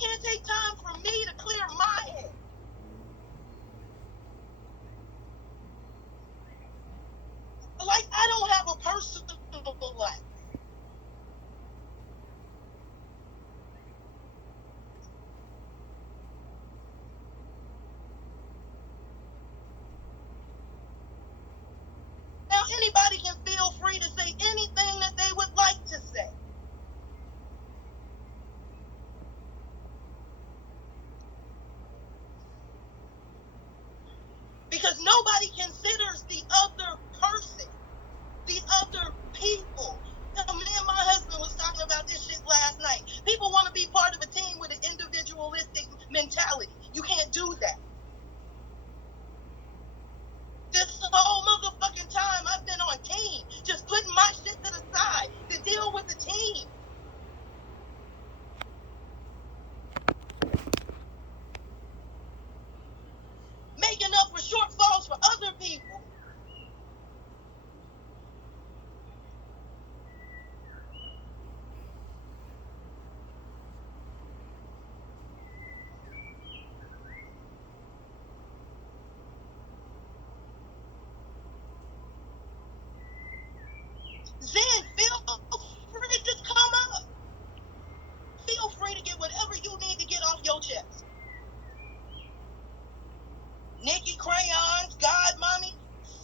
can't take time for me to clear my head? Like, I don't have a personal life. Now, anybody can feel free to say anything that they would like to say. Because nobody considers the other person, the other people. Now, me and my husband was talking about this shit last night. People want to be part of a team with an individualistic mentality. You can't do that. This whole motherfucking time I've been on team, just putting my shit to the side to deal with the team. Making up for shortfalls for other people. Then feel free to just come up. Feel free to get whatever you need to get off your chest. Nikki Crayons, God Mommy,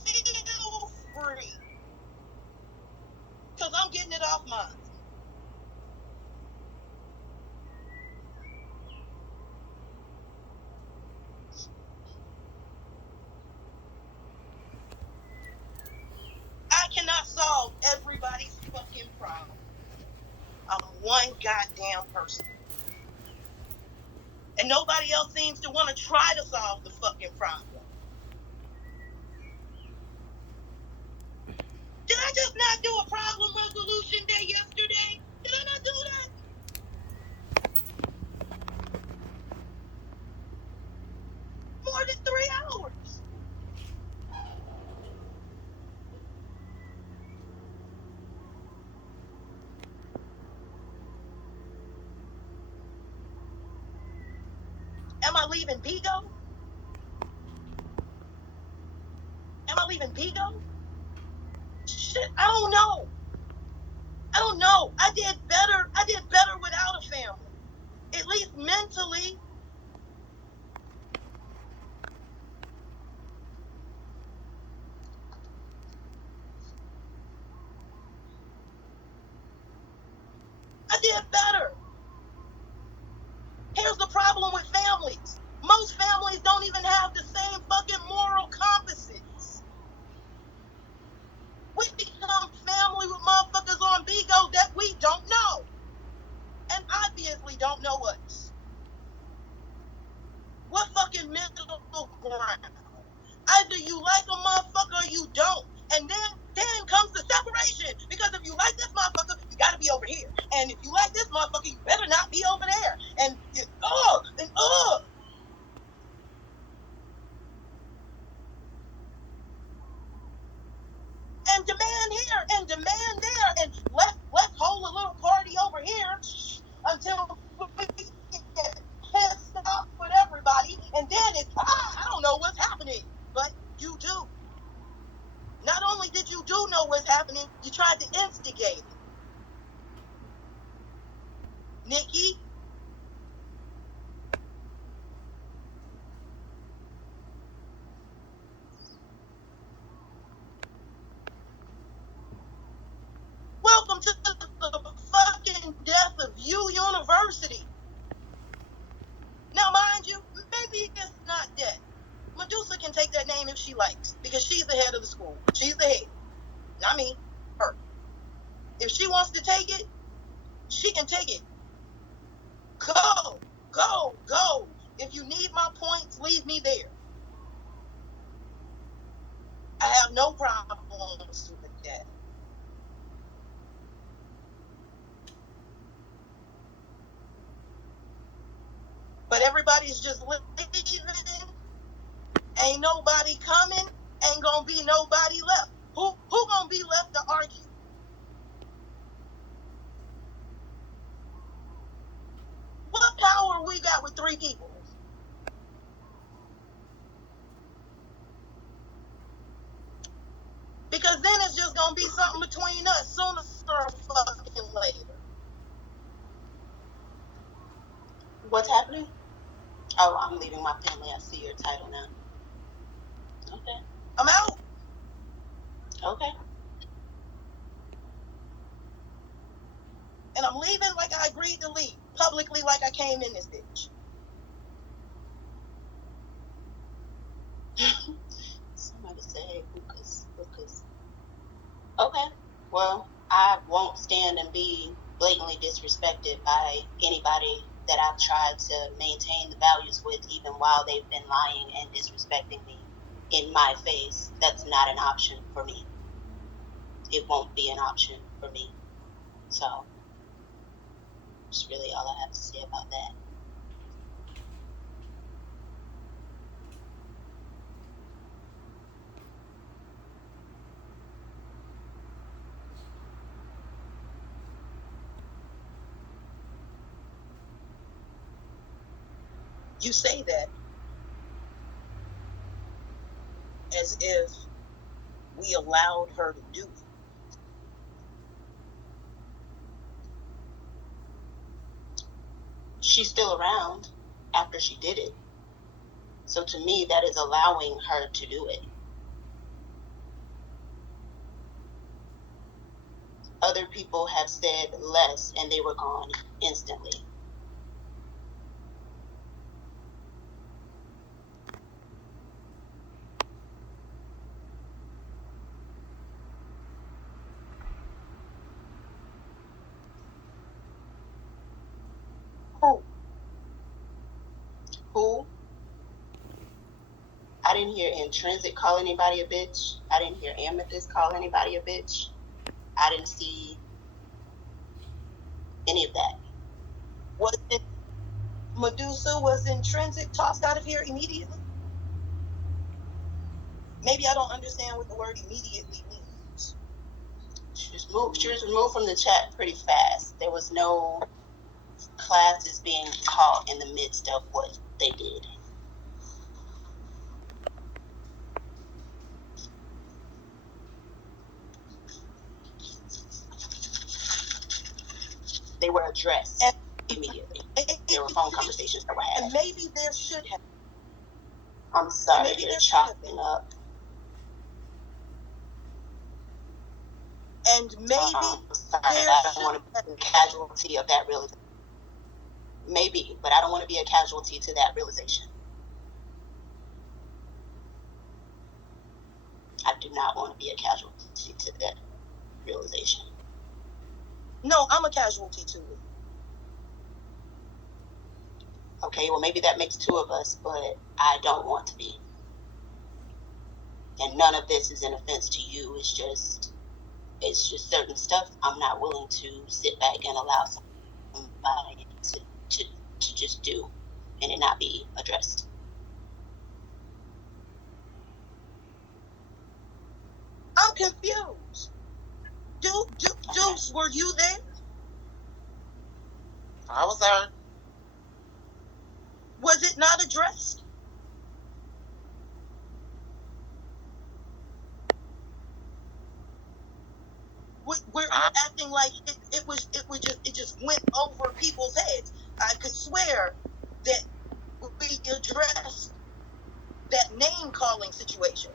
feel free. Because I'm getting it off mine. I cannot solve everybody's fucking problem. I'm one goddamn person. And nobody else seems to want to try to solve the fucking problem. Did I just not do a problem resolution day yesterday? Did I not do that? More than 3 hours. Am I leaving Bigo? Am I leaving Bigo? Shit, I don't know. I don't know. I did better without a family. At least mentally. I did better. Here's the problem with families. Most families don't even have the same fucking moral compasses. We become family with motherfuckers on Bigo that we don't know. And obviously don't know us. What fucking middle ground? Either you like a motherfucker or you don't. And then comes the separation. Because if you like this motherfucker, you gotta be over here. And if you like this motherfucker, you better not be over there. And and demand here and demand there, and let's hold a little party over here until we get pissed off with everybody, and then it's I don't know what's happening, but you do. Not only did you do know what's happening, you tried to instigate it. Nikki, welcome to the fucking death of you University. Now, mind you, maybe it's not dead. Medusa can take that name if she likes, because she's the head of the school. She's the head. Not me, her. If she wants to take it, she can take it. Go, go, go. If you need my points, leave me there. I have no problems with that. But everybody's just leaving. Ain't nobody coming. Ain't gonna be nobody left. Who gonna be left to argue? What power we that with 3 people. Because then it's just going to be something between us sooner or fucking later. What's happening? Oh, I'm leaving my family. I see your title now. Okay. I'm out. Okay. And I'm leaving like I agreed to leave. Publicly like I came in this bitch. Somebody said, hey, Lucas. Okay. Well, I won't stand and be blatantly disrespected by anybody that I've tried to maintain the values with, even while they've been lying and disrespecting me in my face. That's not an option for me. It won't be an option for me. So, that's really all I have to say about that. You say that as if we allowed her to do it. She's still around after she did it. So to me, that is allowing her to do it. Other people have said less and they were gone instantly. Who? I didn't hear Intrinsic call anybody a bitch. I didn't hear Amethyst call anybody a bitch. I didn't see any of that. Was it Medusa? Was Intrinsic tossed out of here immediately? Maybe I don't understand what the word immediately means. She was removed from the chat pretty fast. There was no classes being taught in the midst of what they did. They were addressed immediately. There were phone conversations that were had. And maybe there should have. I'm sorry, you're chopping up. And maybe sorry, I don't want to be a casualty of that realization. Maybe, but I don't want to be a casualty to that realization. I do not want to be a casualty to that realization. No, I'm a casualty to it. Okay, well maybe that makes 2 of us, but I don't want to be. And none of this is an offense to you. It's just certain stuff I'm not willing to sit back and allow somebody to just do and it not be addressed. I'm confused. Deuce, were you there? I was there. Was it not addressed? We're acting like it just went over people's heads. I could swear that we addressed that name calling situation.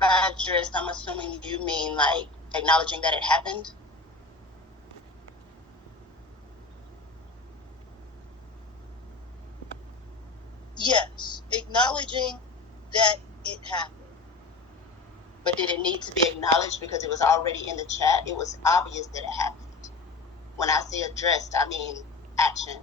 By addressed, I'm assuming you mean like acknowledging that it happened? Yes, acknowledging that it happened. But did it need to be acknowledged because it was already in the chat? It was obvious that it happened. When I say addressed, I mean action.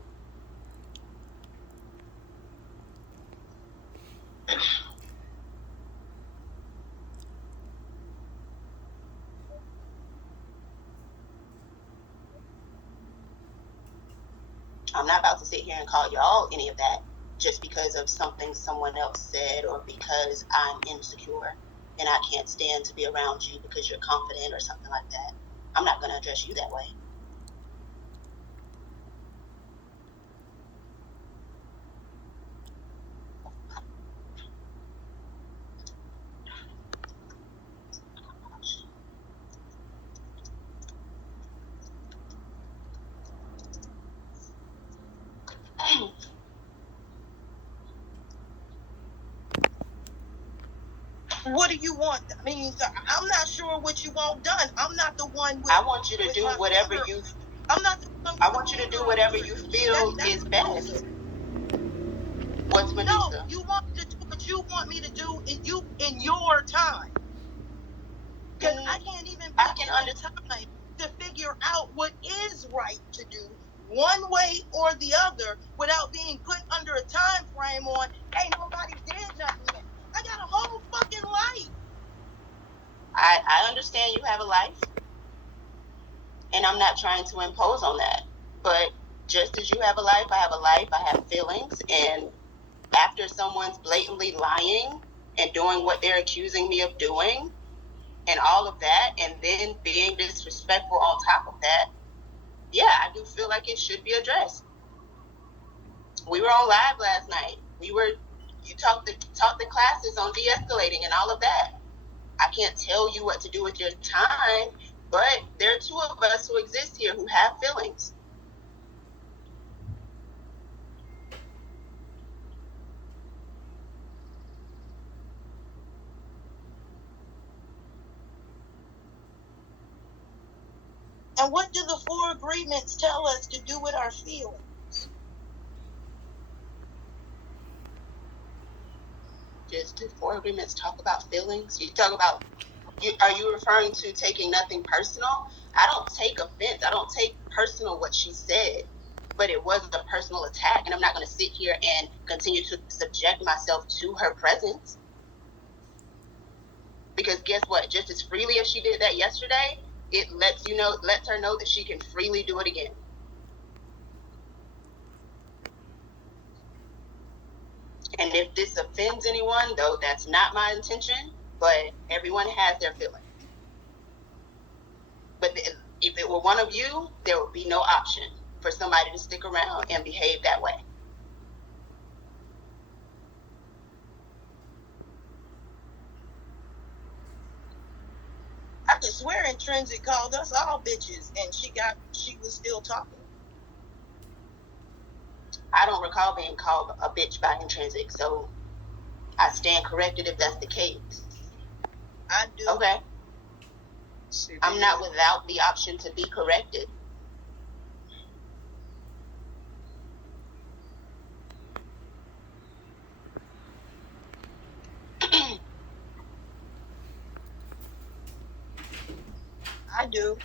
I'm not about to sit here and call y'all any of that just because of something someone else said or because I'm insecure and I can't stand to be around you because you're confident or something like that. I'm not going to address you that way. What do you want? I mean, I'm not sure what you want done. I'm not the one with. I want you to do whatever finger. you. I'm not the one. I want you to do whatever you feel is best. What's Medusa? No, you want to do what you want me to do in your time. Because I can't even time to figure out what is right to do one way or the other without being put under a time frame on, hey, nobody did nothing yet. I got a whole fucking life. I understand you have a life, and I'm not trying to impose on that. But just as you have a life, I have a life, I have feelings, and after someone's blatantly lying and doing what they're accusing me of doing and all of that, and then being disrespectful on top of that, yeah, I do feel like it should be addressed. We were on live last night. You taught the classes on de-escalating and all of that. I can't tell you what to do with your time, but there are two of us who exist here who have feelings. And what do the 4 agreements tell us to do with our feelings? Just do 4 agreements talk about feelings? You talk about, are you referring to taking nothing personal? I don't take offense. I don't take personal what she said, but it was a personal attack, and I'm not going to sit here and continue to subject myself to her presence. Because guess what? Just as freely as she did that yesterday, it lets her know that she can freely do it again. And if this offends anyone, though, that's not my intention, but everyone has their feelings. But if it were one of you, there would be no option for somebody to stick around and behave that way. I could swear Intrinsic called us all bitches, and she was still talking. I don't recall being called a bitch by Intrinsic, so I stand corrected if that's the case. I do. Okay. I'm not without the option to be corrected. I do.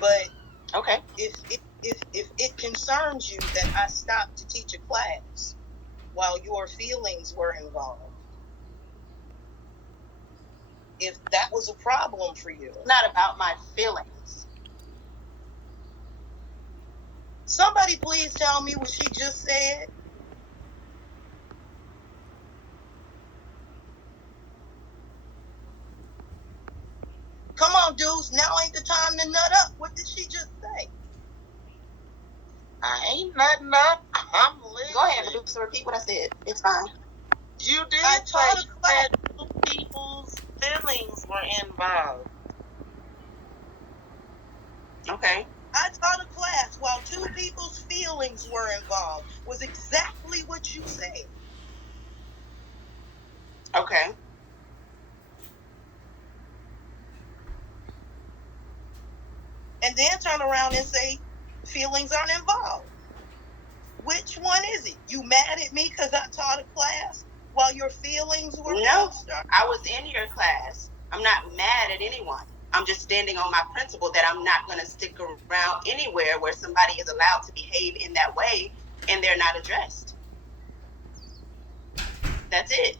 But okay, if it concerns you that I stopped to teach a class while your feelings were involved, if that was a problem for you. It's not about my feelings. Somebody please tell me what she just said. Come on, dudes. Now ain't the time to nut up. What did she just say? I ain't nutting up. I'm listening. Go ahead, Medusa. Repeat what I said. It's fine. You did say that 2 people's feelings were involved. Okay. I taught a class while 2 people's feelings were involved. Was exactly what you said. Okay. And then turn around and say feelings aren't involved. Which one is it? You mad at me because I taught a class while your feelings were involved? No, I was in your class. I'm not mad at anyone. I'm just standing on my principle that I'm not going to stick around anywhere where somebody is allowed to behave in that way and they're not addressed. That's it.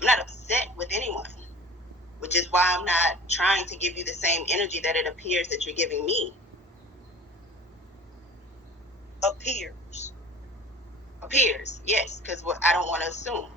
I'm not upset with anyone, which is why I'm not trying to give you the same energy that it appears that you're giving me. Appears, yes, because I don't want to assume.